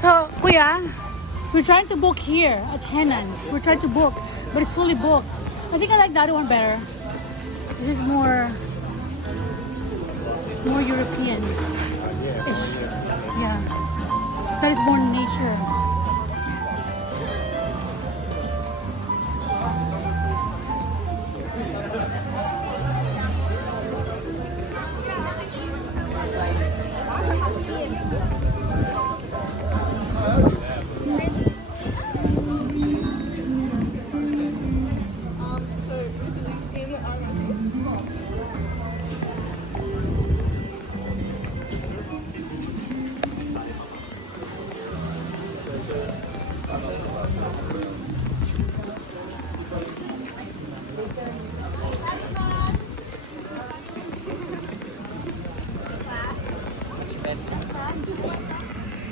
So, Kuya, we're trying to book here at Henan. We're trying to book, but it's fully booked. I think I like the other one better. This is more European-ish. Yeah. That is more nature.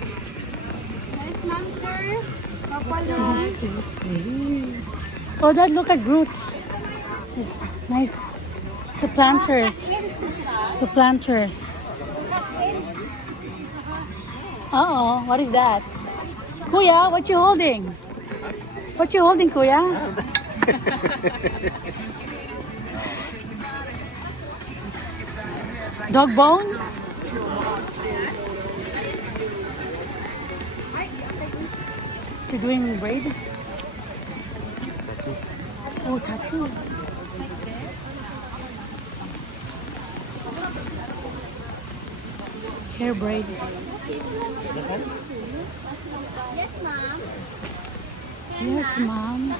Nice, ma'am, sir. Oh, that look at Groot. It's nice. The planters. The planters. Uh-oh, what is that? Kuya, what you holding? What you holding, Kuya? Dog bone? You're doing braid? Oh, tattoo. Hair braid. Yes, ma'am. Yes, mom.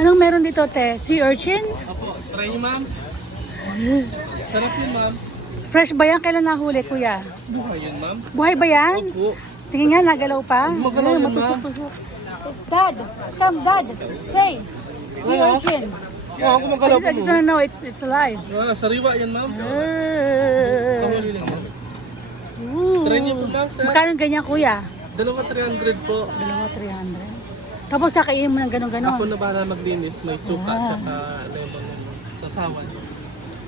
Anong meron dito, te? Sea urchin? Opo, try nyo ma'am. Sarap yun ma'am. Fresh ba yan? Kailan nahuli, kuya? Buhay yun ma'am. Buhay ba yan? Opo. Tingin nga, nagalaw pa. Magalaw Ay, yun, matusok-tusok. Dad, come, Dad. Stay. Sea urchin. Oo, ako magalaw I po just mo. wanna know it's alive. Sariwa yan ma'am. Uh, Kamuli lang ma'am. ooh. Try nyo po ma'am sir. Magkano ganyan, kuya? Dalawa 300 po. Dalawa, 300. Tapos nakainin mo ng Ako ganon-ganon. na bahala maglinis. May suka Ah. tsaka lemon. Sasawan.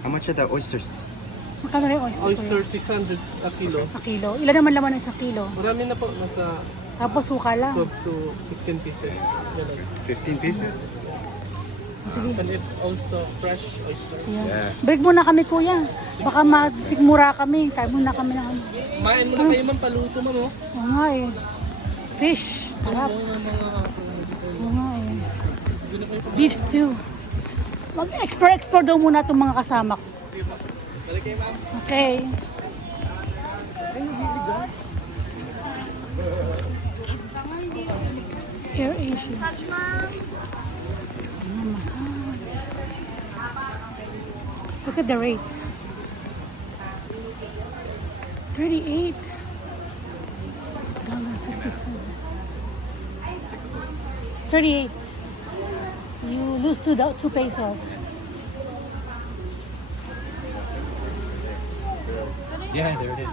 How much are the oysters? Magkano rin yung oyster, Oyster kuya? 600 a kilo. Sa kilo. Ilan naman laman ng sa kilo? Marami na po. Nasa Tapos suka lang. 12 to 15 pieces. Ganun. 15 pieces? O, sige. And it also fresh oyster. Yeah. Yeah. Break muna kami, kuya. Baka masikmura kami. Kaya muna kami ng ano. Kumain mo na kayo ma'am. Paluto ma'am oh. Oo nga eh. Fish. Sarap. Oo nga eh. Beef stew. Mag-explore daw muna itong mga kasama ko. Balik kayo ma'am. Okay. Air Asia. Touch, ma'am. Massage. Look at the rate. 38. $57. It's 38. You lose two pesos. Yeah, there it is.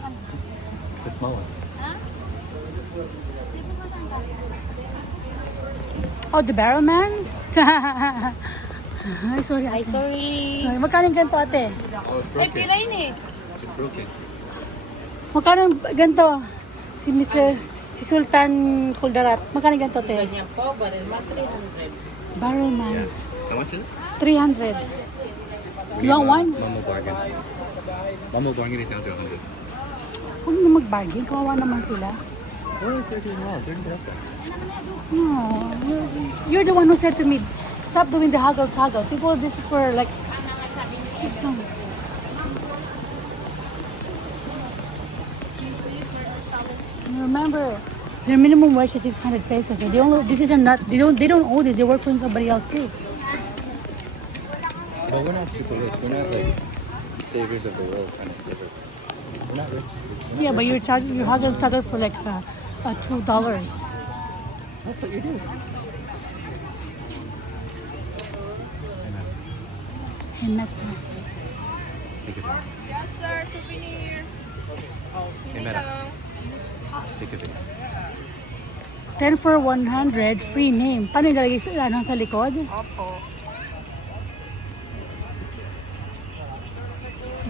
The small one. Oh, the barrel man? Ay, sorry. Ay, Sorry. Sorry. Magkano yung ganito, ate? Oh, it's Ay, broken. pilay ni. It's broken. Magkano yung ganito? Si Sultan Kuldarat. Magkano yung ganito, ate? Ganyan po, baril ma 300. Barrel man. How much is it? 300. You want one? Mamo bargain. Mamo bargain it down to 100. Huwag na mag-bargain. Kawawa naman sila. Oh, 30 as well. 30 left. No, you're the one who said to me, stop doing the haggle-taggle. People just for like... Just no. Remember, Their minimum wage is 600 pesos. So this is not, they don't own it. They work for somebody else too. But we're not super rich. We're not like saviors of the world kind of saviors. We're not rich. Yeah, but you have to charge for like $2. That's what you do. Henna. Take it back. Yes, sir. Souvenir. Hey, Meta. Take it back. 10 for 100, free name. Paano ilalagay sa likod? Opo.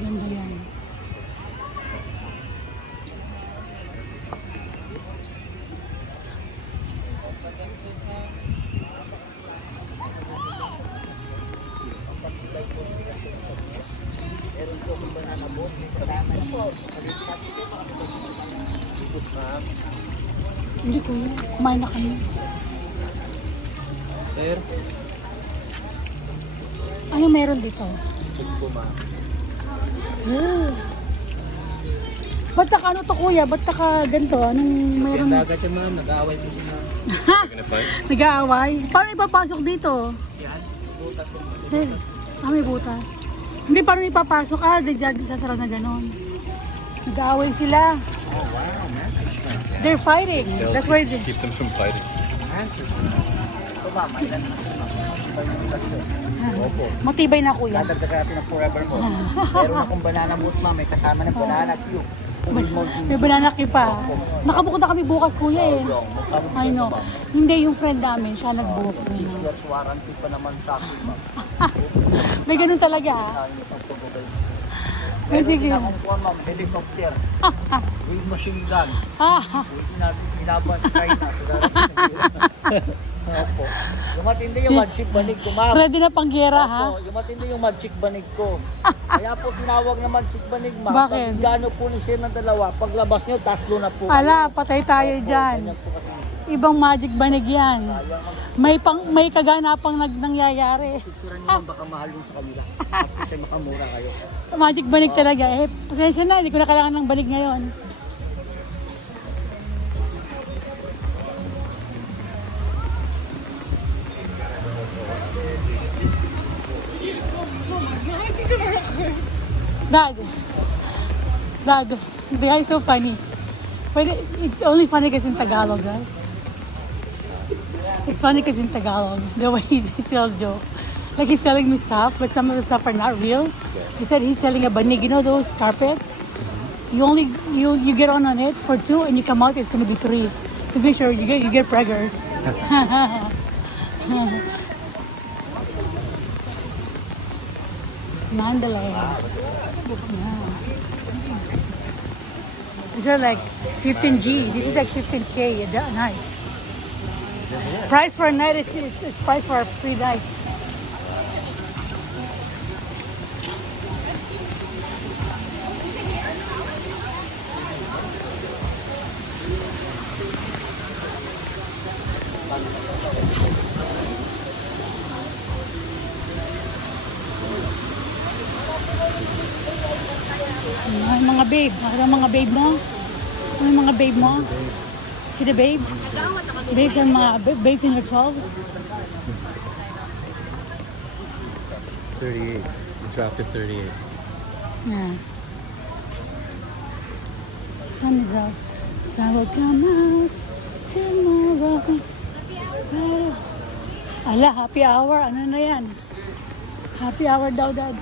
Ganda yan. Hindi ko yun. Kumain na kami. Sir, Ano meron dito? check po ma'am. Yeah. Ba't ka ano to kuya? Ba't ka ganito? Anong Yan meron? dagat yan ma'am, nag-aaway po siya ma'am. You're gonna fight? Nag-aaway? Paano ipapasok dito? Yan, butas po. May butas. Hindi, paano ipapasok? Sasara na ganon. Nag-aaway sila. Oh wow, man. They're fighting. They'll That's why they... keep them from fighting. Matibay na kuya. Dadagdag natin ng forever mo. Meron akong banana boat ma'am, may kasama ng banana cue. May banana cue pa. Nakabook na kami bukas kuya eh. I know. Hindi yung friend namin, siya nag-book. 6 years warranty pa naman sa akin ma'am. May ganun talaga ah. Sa inyo itong pagkakay. May Meron sige. din akong kuwan ma'am, helicopter. With machine gun. Ah, With natin ilaban sa China. Sa darating. Opo. Yung matindi yung magic banig ko ma'am. ready na pang gera ha? Opo, yung matindi yung magic banig ko. Kaya po tinawag na magic banig ma'am. Bakit? Gano po ni siya ng dalawa. Paglabas nyo, 3 na po. Ala, patay tayo dyan. Ganyan po kasi. Ibang magic banig yan. May kaganapang nangyayari. Picturean nyo baka mahal yun sa kanila. Kasi makamura kayo. Magic banig talaga. Eh, pasensya na, hindi ko na kailangan ng banig ngayon. Dad, the guy is so funny. But it's only funny because in Tagalog, right? It's funny because in Tagalog, the way he tells joke. Like he's selling me stuff, but some of the stuff are not real. He said he's selling a banig, you know those carpet? You get on it for 2 and you come out, it's gonna be 3. To be sure, you get preggers. Mandalay. Yeah. These are like 15G. This is like 15K a night. Price for a night is price for 3 nights. Ay, mga babe. Nakita ang mga babe mo? Ano yung mga babe mo? See the babes? Babes are mga babes in your 12? 38. You dropped to 38. Yeah. Sun is out. Sun will come out tomorrow. Pero, ala, happy hour. Ano na yan? Happy hour daw, Dad.